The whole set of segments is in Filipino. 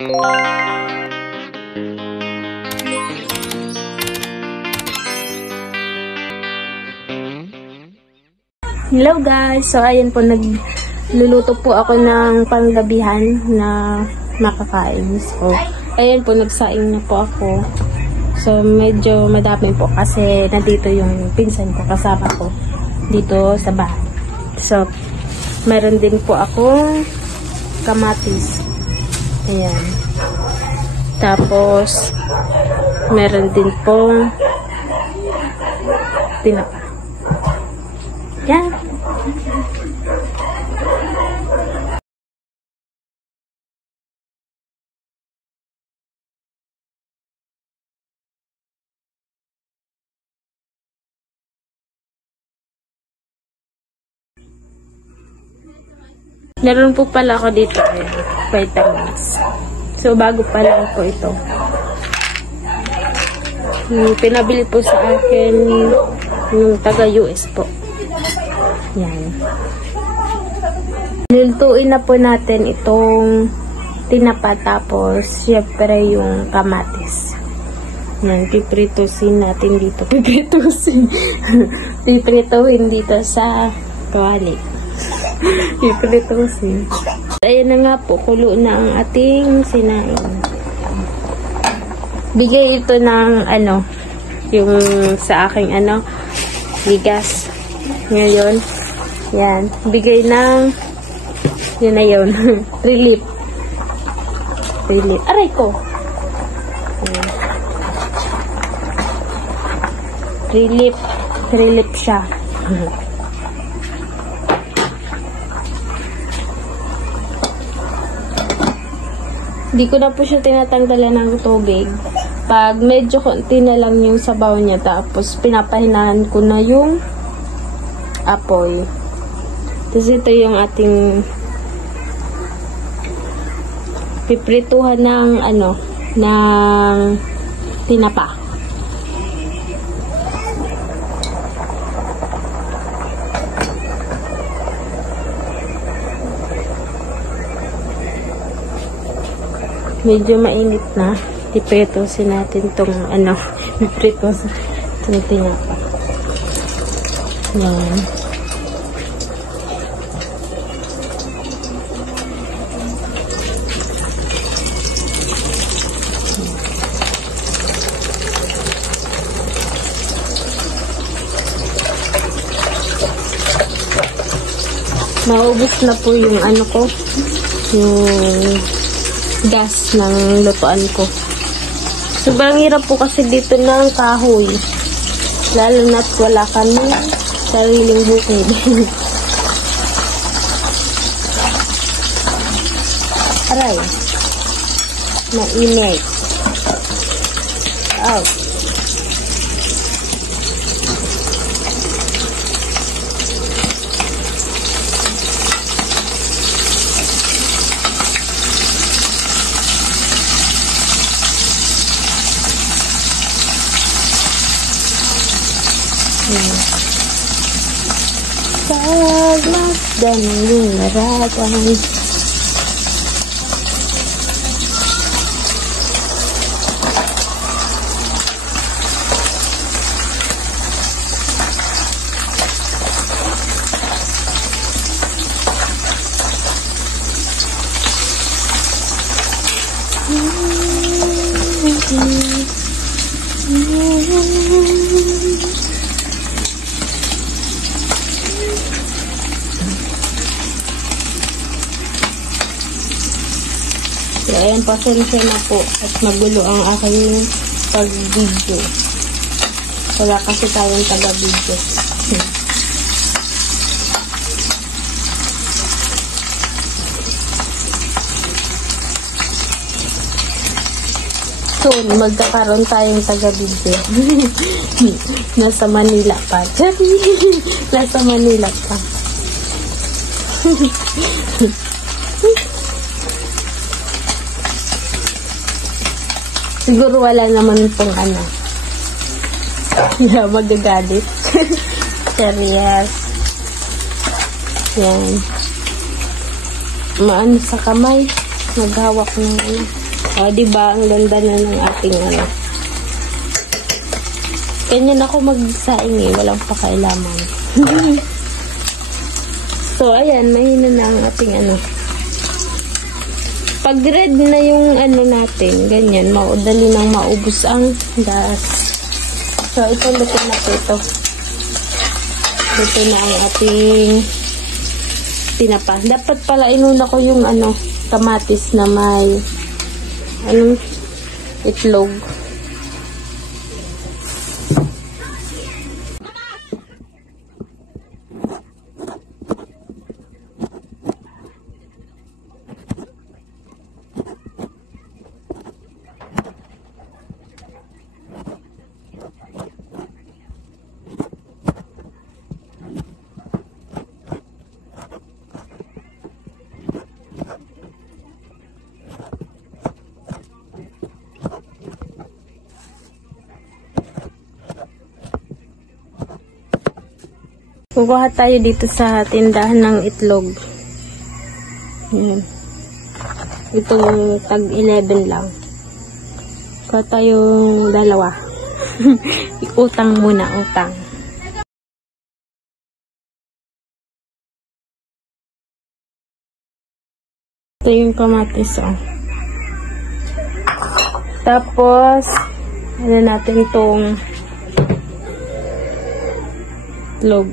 Hello guys! So ayan po, nagluluto po ako ng panggabihan na makakain. So ayan po, nagsaing na po ako. So medyo madami po kasi nandito yung pinsan ko, kasama ko dito sa bahay. So meron din po akong kamatis. Ayan. Tapos meron din pong tinapa. Yan. Meron po pala ako dito, vitamins. So, bago pa lang po ito. Pinabili po sa akin yung taga-US po. Yan. Lulutuin na po natin itong tinapa, tapos syempre yung kamatis. Yan, pipritusin natin dito. Piprituhin dito sa kawali. Pipritusin. Ayan na nga po, kulo na ang ating sinain. Bigay ito ng yung sa aking bigas. Ngayon, yan, bigay ng yun na yun. Relief. Aray ko. Ayan. Relief siya. Di ko na po siya tinatanggalan ng tubig. Pag medyo konti na lang yung sabaw niya, tapos pinapahinahan ko na yung apoy. Tapos ito yung ating piprituhan ng ng tinapa. Medyo mainit na. Ipritosin natin tong ipritosin itong tinapa. Yan. Maubos na po yung yung gas ng lutuan ko. Sobrang hirap po kasi dito ng kahoy. Lalo na't wala kami sariling bukid. Aray. Mainit. Out. Pagmasdan ng narapan. Ayan, pasensya na po at magulo ang aking pag-video. Wala kasi tayong taga-video. Soon, magkakaroon tayong taga-video. Nasa Manila pa. Nasa Manila pa. Siguro wala naman pong magagalit. Serious. Yan. Maano sa kamay. Maghawak ng O, diba? Ang ganda na ng ating ano. Ganyan ako magsaing eh. Walang pakailaman. So, ayan. Mahina na ang ating ano. Pag red na yung ano natin, ganyan, maudali nang maubos ang gas. So, ito, luto na po ito. Luto na ang ating tinapa. Dapat pala inuna ko yung ano, kamatis na may anong itlog. Kukuha tayo dito sa tindahan ng itlog. Ayan. Itong tag 11 lang. Kuha tayong dalawa. Utang muna, utang. Ito yung kamatis, oh. Tapos, ano natin itong itlog.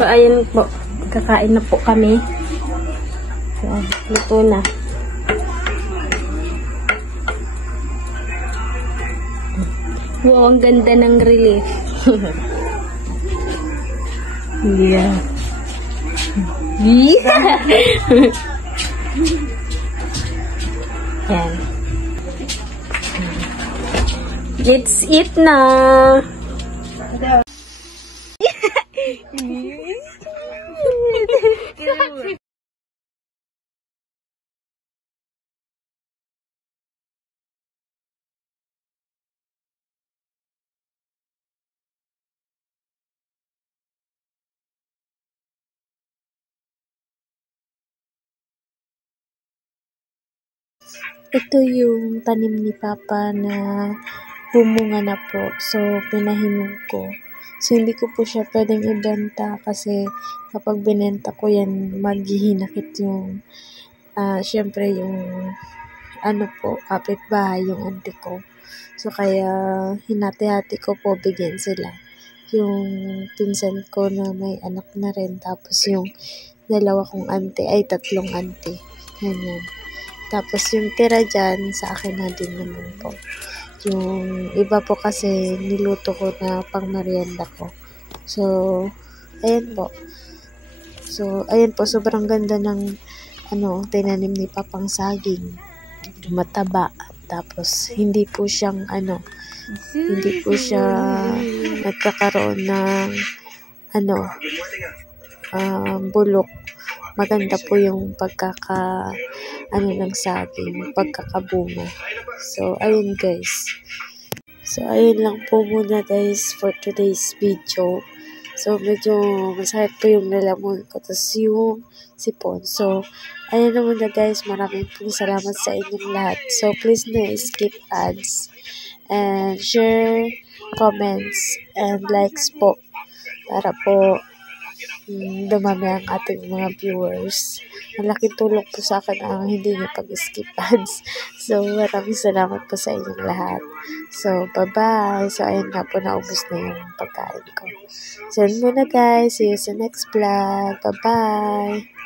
So, ayan po. Kakain na po kami. So, luto na. Wow, ang ganda ng relief. Yeah. Yan. Let's eat na. Ito yung tanim ni Papa na bumunga na po. So, pinahinog ko. So, hindi ko po siya pwedeng ibenta kasi kapag binenta ko yan, maghihinakit yung, syempre yung, kapitbahay, yung auntie ko. So, kaya hinati-hati ko po, bigyan sila. Yung pinsan ko na may anak na rin, tapos yung dalawa kong auntie, ay tatlong auntie. Ganyan. Tapos yung tira dyan, sa akin na din naman po. Yung iba po kasi niluto ko na pang merienda ko. So, ayan po. Sobrang ganda ng tinanim ni Papang saging. Mataba. Tapos, hindi po siya nagkakaroon ng bulok. Maganda po yung ng saging, pagkakabunga. So, ayun guys. So, ayun lang po muna guys for today's video. So, medyo masakit po yung lalamunan ko. Tapos yung sipon. So, ayun na muna guys. Maraming pong salamat sa inyong lahat. So, please no skip ads. And share, comments, and likes po. Para po dumami ang ating mga viewers. Malaking tulong po sa akin ang hindi niyo pag-skip ads. So, maraming salamat po sa inyong lahat. So, bye-bye. So, ayun nga po, naubos na yung pagkain ko. So, yun muna guys. See you sa next vlog. Bye-bye.